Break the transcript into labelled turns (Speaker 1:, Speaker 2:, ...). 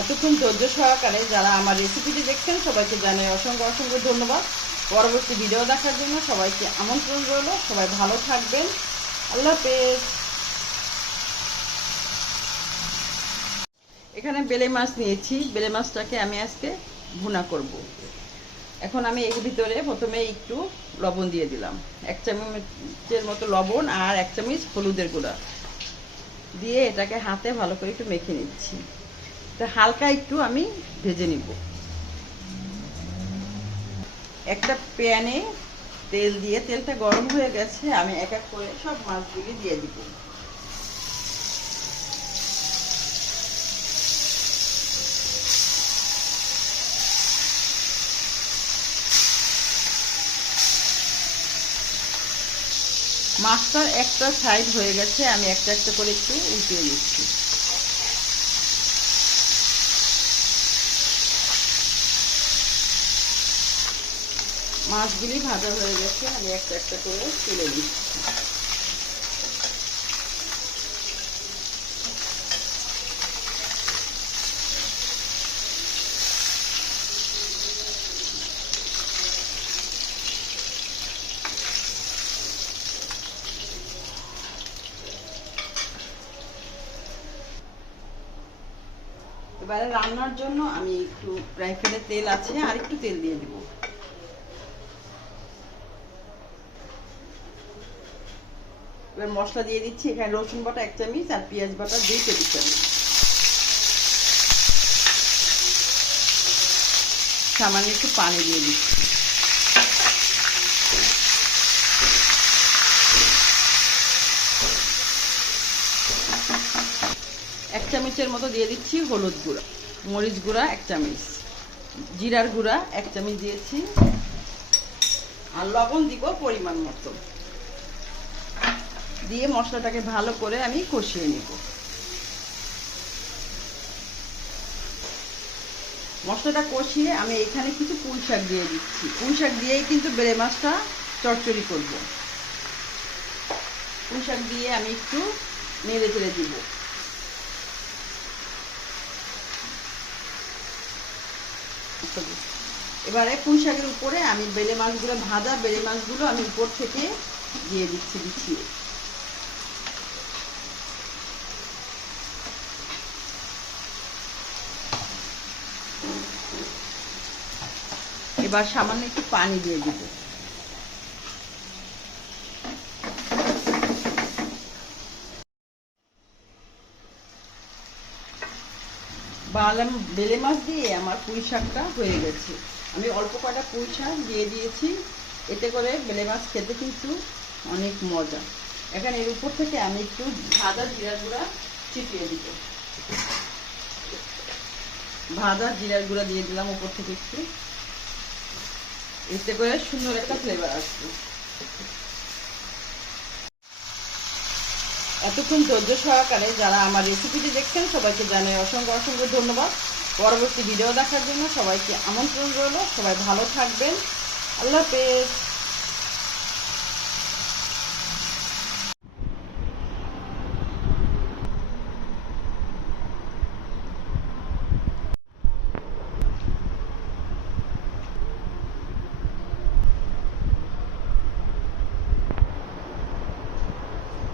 Speaker 1: এতক্ষণ ধৈর্য সহকারে যারা আমার রেসিপিটি দেখছেন, সবাইকে জানাই অসংখ্য অসংখ্য ধন্যবাদ। পরবর্তী ভিডিও দেখার জন্য সবাইকে আমন্ত্রণ রইল। সবাই ভালো থাকবেন। আল্লাহ হাফেজ। এখানে বেলে মাছ নিয়েছি। বেলে মাছটাকে আমি আজকে ভুনা করব। এখন আমি এর ভিতরে প্রথমে একটু লবণ দিয়ে দিলাম। এক চামচের মতো লবণ আর এক চামচ হলুদের গুঁড়া। দিয়ে এটাকে হাতে ভালো করে একটু মেখে নিচ্ছি। তো হালকা একটু আমি ভেজে নিব। একটা প্যানে তেল দিয়ে, তেলটা গরম হয়ে গেছে, আমি এক এক করে সব মাছগুলি দিয়ে দিব। মাছটার একটা সাইড হয়ে গেছে, আমি একটা একটা করে একটু উল্টিয়ে দিচ্ছি মাছগুলি ভাজা হয়ে গেছে, আমি একটা একটা করে তুলে দিচ্ছি এবারে রান্নার জন্য আমি একটু ফ্রাই তেল আছে, আর একটু তেল দিয়ে দিব। এবার মশলা দিয়ে দিচ্ছি। এখানে রসুন বাটা এক চামচ আর পেঁয়াজ বাটা দুই টেবিল চামচ। সামান্য একটু পানি দিয়ে দিচ্ছি। এক চামচের মতো দিয়ে দিচ্ছি হলুদ গুঁড়া, মরিচ গুঁড়া এক চামচ, জিরার গুঁড়া এক চামচ দিয়েছি। আর লবণ দিব পরিমাণ মতো। দিয়ে মশলাটাকে ভালো করে আমি কষিয়ে নিব। মশলাটা কষিয়ে আমি এখানে কিছু পুঁই শাক দিয়ে দিচ্ছি। পুঁই শাক দিয়েই কিন্তু বেড়ে মাছটা চচ্চড়ি করব। পুঁই শাক দিয়ে আমি একটু নেড়ে চেড়ে দিব। এবারে পুঁই শাকের উপরে আমি বেলে মাছগুলো, ভাজা বেলে মাছগুলো আমি উপর থেকে দিয়ে দিচ্ছি, বিছিয়ে। এবার সামান্য একটু পানি দিয়ে দিব। বালাম বেলে মাছ দিয়ে আমার পুঁই শাকটা হয়ে গেছে। আমি অল্প কটা পুঁই শাক দিয়ে দিয়েছি। এতে করে বেলে মাছ খেতে কিন্তু অনেক মজা। এখানে এর উপর থেকে আমি একটু ভাজা জিরা গুঁড়া চিপিয়ে দিব। ভাজা জিরার গুঁড়া দিয়ে দিলাম উপর থেকে একটু। এতে করে সুন্দর একটা ফ্লেভার আসবে এতক্ষণ ধৈর্য সহকারে যারা আমার রেসিপিটি দেখছেন, সবাইকে জানাই অসংখ্য অসংখ্য ধন্যবাদ। পরবর্তী ভিডিও দেখার জন্য সবাইকে আমন্ত্রণ রইল। সবাই ভালো থাকবেন। আল্লাহ হাফেজ।